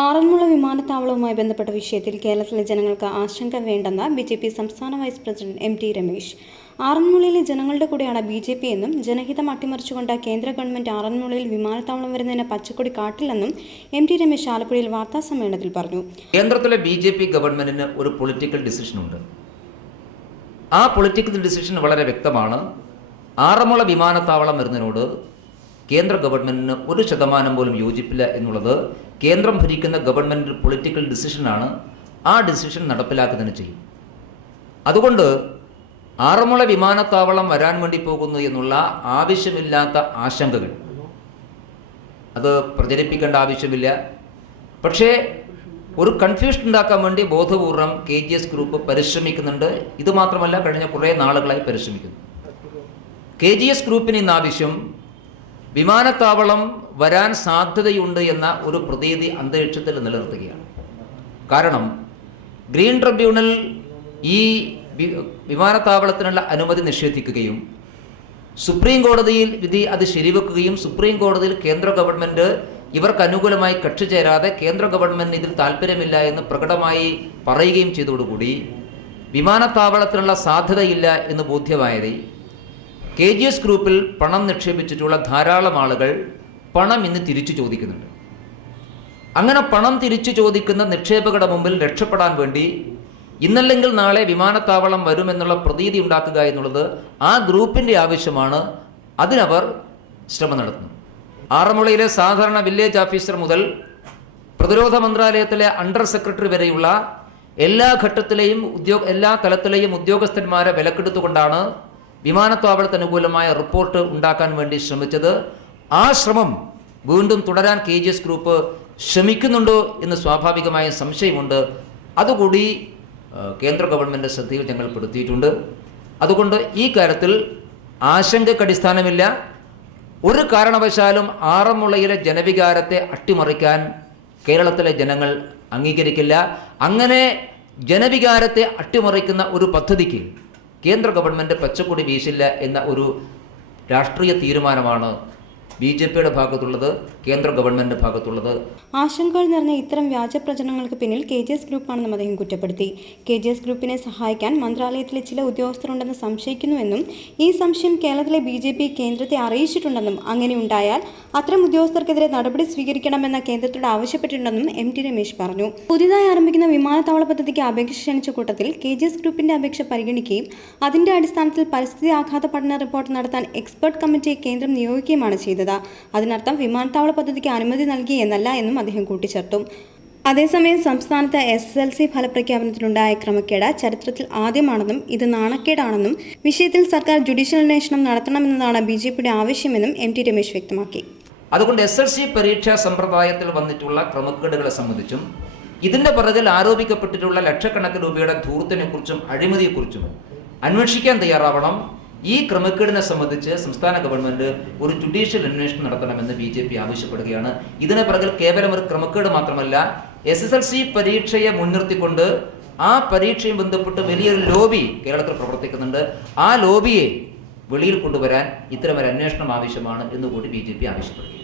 ആറന്മുള വിമാനത്താവളവുമായി ബന്ധപ്പെട്ട വിഷയത്തിൽ കേരളത്തിലെ ജനങ്ങൾക്ക് ആശങ്ക വേണ്ടെന്ന് ബിജെപി സംസ്ഥാന vice president M T Ramesh. ആറന്മുളയിലെ ജനങ്ങളുടെ കൂടെയാണ് ബിജെപി എന്നും ജനഹിതം അട്ടിമറിച്ചുകൊണ്ട് കേന്ദ്ര ഗവൺമെന്റ് ആറന്മുളയിൽ വിമാനത്താവളം വരുന്നതിന് പച്ചക്കൊടി കാട്ടില്ലെന്നും എം ടി രമേശ് ആലപ്പുഴയിൽ വാർത്താസമ്മേളനത്തിൽ പറഞ്ഞു. കേന്ദ്രത്തിലെ ബിജെപി ഗവൺമെന്റിന് ഒരു പൊളിറ്റിക്കൽ ഡിസിഷനുണ്ട്. ആ പൊളിറ്റിക്കൽ ഡിസിഷൻ വളരെ വ്യക്തമാണ്. ആറന്മുള വിമാനത്താവളം വരുന്നതിനോട് കേന്ദ്ര ഗവൺമെന്റിന് 1% പോലും യോജിപ്പില്ല എന്നുള്ളത് കേന്ദ്രം ഭരിക്കുന്ന ഗവൺമെന്റ് പൊളിറ്റിക്കൽ ഡിസിഷനാണ്. ആ ഡിസിഷൻ നടപ്പിലാക്കുന്നതിന് ചെയ്യും. അതുകൊണ്ട് ആറന്മുള വിമാനത്താവളം വരാൻ വേണ്ടി പോകുന്നു എന്നുള്ള ആവശ്യമില്ലാത്ത ആശങ്കകൾ അത് പ്രചരിപ്പിക്കേണ്ട ആവശ്യമില്ല. പക്ഷേ ഒരു കൺഫ്യൂഷൻ ഉണ്ടാക്കാൻ വേണ്ടി ബോധപൂർവം KGS ഗ്രൂപ്പ് പരിശ്രമിക്കുന്നുണ്ട്. ഇത് മാത്രമല്ല, കഴിഞ്ഞ കുറേ നാളുകളായി പരിശ്രമിക്കുന്നു. KGS ഗ്രൂപ്പിന് ഇന്ന് ആവശ്യം വിമാനത്താവളം വരാൻ സാധ്യതയുണ്ട് എന്ന ഒരു പ്രതീതി അന്തരീക്ഷത്തിൽ നിലനിർത്തുകയാണ്. കാരണം ഗ്രീൻ ട്രിബ്യൂണൽ ഈ വിമാനത്താവളത്തിനുള്ള അനുമതി നിഷേധിക്കുകയും സുപ്രീം കോടതിയിൽ വിധി അത് ശരിവെക്കുകയും സുപ്രീം കോടതിയിൽ കേന്ദ്ര ഗവൺമെൻറ് ഇവർക്ക് അനുകൂലമായി കക്ഷി ചേരാതെ കേന്ദ്ര ഗവൺമെൻറ് ഇതിൽ താല്പര്യമില്ല എന്ന് പ്രകടമായി പറയുകയും ചെയ്തതോടുകൂടി വിമാനത്താവളത്തിനുള്ള സാധ്യതയില്ല എന്ന് ബോധ്യമായത് KGS ഗ്രൂപ്പിൽ പണം നിക്ഷേപിച്ചിട്ടുള്ള ധാരാളം ആളുകൾ പണം ഇന്ന് തിരിച്ചു ചോദിക്കുന്നുണ്ട്. അങ്ങനെ പണം തിരിച്ചു ചോദിക്കുന്ന നിക്ഷേപകരുടെ മുമ്പിൽ രക്ഷപ്പെടാൻ വേണ്ടി ഇന്നല്ലെങ്കിൽ നാളെ വിമാനത്താവളം വരുമെന്നുള്ള പ്രതീതി ഉണ്ടാക്കുക എന്നുള്ളത് ആ ഗ്രൂപ്പിൻ്റെ ആവശ്യമാണ്. അതിനവർ ശ്രമം നടത്തുന്നു. ആറന്മുളയിലെ സാധാരണ വില്ലേജ് ഓഫീസർ മുതൽ പ്രതിരോധ മന്ത്രാലയത്തിലെ അണ്ടർ സെക്രട്ടറി വരെയുള്ള എല്ലാ ഘട്ടത്തിലെയും എല്ലാ തലത്തിലെയും ഉദ്യോഗസ്ഥന്മാരെ വിലക്കെടുത്തുകൊണ്ടാണ് വിമാനത്താവളത്തിന് അനുകൂലമായ റിപ്പോർട്ട് ഉണ്ടാക്കാൻ വേണ്ടി ശ്രമിച്ചത്. ആ ശ്രമം വീണ്ടും തുടരാൻ KGS ഗ്രൂപ്പ് ശ്രമിക്കുന്നുണ്ടോ എന്ന് സ്വാഭാവികമായ സംശയമുണ്ട്. അതുകൂടി കേന്ദ്ര ഗവൺമെൻറ് ശ്രദ്ധയിൽ ഞങ്ങൾ പെടുത്തിയിട്ടുണ്ട്. അതുകൊണ്ട് ഈ കാര്യത്തിൽ ആശങ്കയ്ക്ക് അടിസ്ഥാനമില്ല. ഒരു കാരണവശാലും ആറന്മുളയിലെ ജനവികാരത്തെ അട്ടിമറിക്കാൻ കേരളത്തിലെ ജനങ്ങൾ അംഗീകരിക്കില്ല. അങ്ങനെ ജനവികാരത്തെ അട്ടിമറിക്കുന്ന ഒരു പദ്ധതിക്ക് കേന്ദ്ര ഗവൺമെൻറ് പച്ചക്കൊടി വീശില്ല എന്ന ഒരു രാഷ്ട്രീയ തീരുമാനമാണ് BJPയുടെ ഭാഗത്തുള്ളത്, കേന്ദ്ര ഗവൺമെൻറ് ഭാഗത്തുള്ളത്. ആശങ്കകൾ നിറഞ്ഞ ഇത്തരം വ്യാജ പ്രചരണങ്ങൾക്ക് പിന്നിൽ KGS ഗ്രൂപ്പാണെന്നും അദ്ദേഹം കുറ്റപ്പെടുത്തി. KGS ഗ്രൂപ്പിനെ സഹായിക്കാൻ മന്ത്രാലയത്തിലെ ചില ഉദ്യോഗസ്ഥരുണ്ടെന്ന് സംശയിക്കുന്നുവെന്നും ഈ സംശയം കേരളത്തിലെ BJP കേന്ദ്രത്തെ അറിയിച്ചിട്ടുണ്ടെന്നും അങ്ങനെ ഉണ്ടായാൽ അത്തരം ഉദ്യോഗസ്ഥർക്കെതിരെ നടപടി സ്വീകരിക്കണമെന്ന കേന്ദ്രത്തോട് ആവശ്യപ്പെട്ടിട്ടുണ്ടെന്നും MT രമേശ് പറഞ്ഞു. പുതിയതായി ആരംഭിക്കുന്ന വിമാനത്താവള പദ്ധതിക്ക് അപേക്ഷ ക്ഷണിച്ച കൂട്ടത്തിൽ KGS ഗ്രൂപ്പിന്റെ അപേക്ഷ പരിഗണിക്കുകയും അതിന്റെ അടിസ്ഥാനത്തിൽ പരിസ്ഥിതി ആഘാത പഠന റിപ്പോർട്ട് നടത്താൻ എക്സ്പെർട്ട് കമ്മിറ്റിയെ കേന്ദ്രം നിയോഗിക്കുകയുമാണ് ചെയ്തത്. അതിനർത്ഥം വിമാനത്താവള പദ്ധതിക്ക് അനുമതി നൽകി എന്നല്ല എന്നും അദ്ദേഹം കൂട്ടിച്ചേർത്തു. അതേസമയം സംസ്ഥാനത്ത് SSLC ഫലപ്രഖ്യാപനത്തിലുണ്ടായ ക്രമക്കേട് ചരിത്രത്തിൽ ആദ്യമാണെന്നും ഇത് നാണക്കേടാണെന്നും വിഷയത്തിൽ സർക്കാർ ജുഡീഷ്യൽ അന്വേഷണം നടത്തണമെന്നതാണ് BJPയുടെ ആവശ്യമെന്നും MT രമേശ് വ്യക്തമാക്കി. അതുകൊണ്ട് SSLC പരീക്ഷാ സമ്പ്രദായത്തിൽ വന്നിട്ടുള്ള ക്രമക്കേടുകളെ സംബന്ധിച്ചും ഇതിന്റെ പിറകിൽ ആരോപിക്കപ്പെട്ടിട്ടുള്ള ലക്ഷക്കണക്കിന് രൂപയുടെ ധൂർത്തിനെക്കുറിച്ചും അഴിമതിയെക്കുറിച്ചും അന്വേഷിക്കാൻ തയ്യാറാവണം. ഈ ക്രമക്കേടിനെ സംബന്ധിച്ച് സംസ്ഥാന ഗവൺമെൻറ് ഒരു ജുഡീഷ്യൽ അന്വേഷണം നടത്തണമെന്ന് BJP ആവശ്യപ്പെടുകയാണ്. ഇതിന് പിറകിൽ കേവലം ഒരു ക്രമക്കേട് മാത്രമല്ല, SSLC പരീക്ഷയെ മുൻനിർത്തിക്കൊണ്ട് ആ പരീക്ഷയും ബന്ധപ്പെട്ട് വലിയൊരു ലോബി കേരളത്തിൽ പ്രവർത്തിക്കുന്നുണ്ട്. ആ ലോബിയെ വെളിയിൽ കൊണ്ടുവരാൻ ഇത്തരമൊരു അന്വേഷണം ആവശ്യമാണ് എന്നുകൂടി BJP ആവശ്യപ്പെടുകയാണ്.